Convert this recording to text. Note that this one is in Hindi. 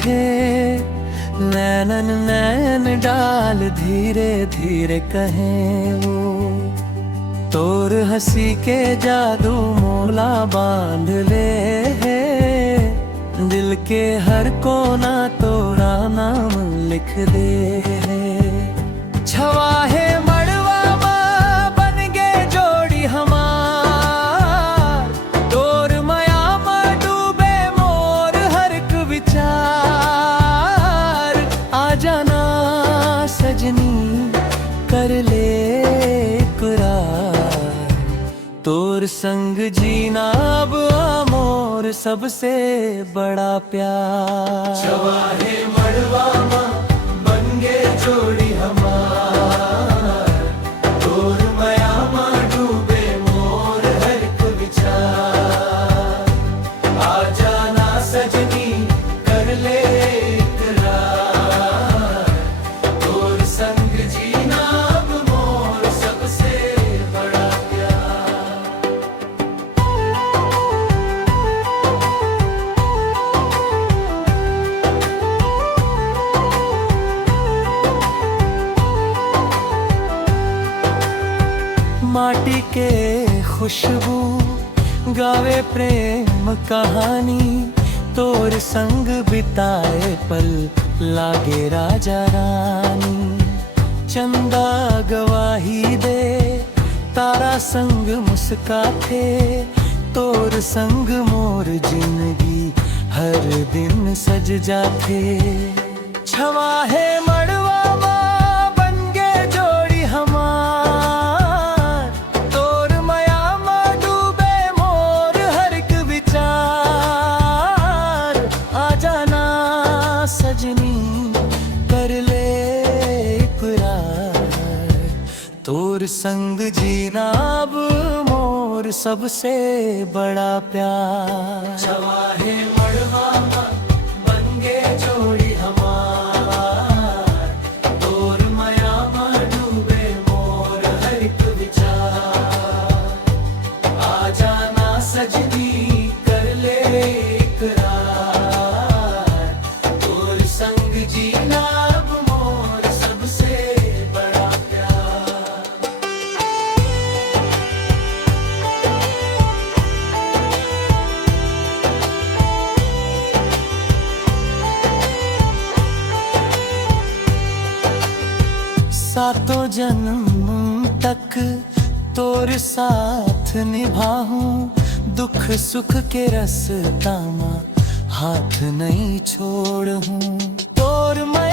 बैठे, नैनन नैन डाल धीरे धीरे कहें वो। तोर हंसी के जादू मोला बांध ले, दिल के हर कोना तोरा नाम लिख दे। छवा है मड़वा माँ बन गे जोड़ी हमार, तोर माया में डूबे मोर हर एक विचार। आ जाना सजनी कर ले इकरार, तोर संग जीना अब मोर सबसे बड़ा प्यार। छवा है मड़वा माँ बन गे जोड़ी हमार, तोर माया माँ डूबे मोर हर एक विचार। आ जाना सजनी कर ले इकरार, तोर संग जीना अब मोर सबसे बड़ा प्यार। माटी के खुशबू गावे प्रेम कहानी, तोर संग बिताए पल लागे राजा रानी। चंदा गवाही दे तारा संग मुस्काथे, तोर संग मोर जिंदगी हर दिन सज जाथे। छवा है मड़वा माँ बन गे जोड़ी हमार, तोर माया माँ डूबे मोर हर एक विचार। आ जाना सजनी कर ले इकरार, तोर संग जीना अब मोर सबसे बड़ा प्यार। छवा है मड़वा माँ बन गे जोड़ी हमार, तोर माया माँ डूबे मोर हर एक विचार। आ जाना सजनी कर ले इकरार, तोर संग जीना अब मोर सबसे बड़ा प्यार। सातों जन्म तक तोर साथ निभाऊं, दुख सुख के रास्ता में हाथ नहीं छोड़ूं। तोर मैं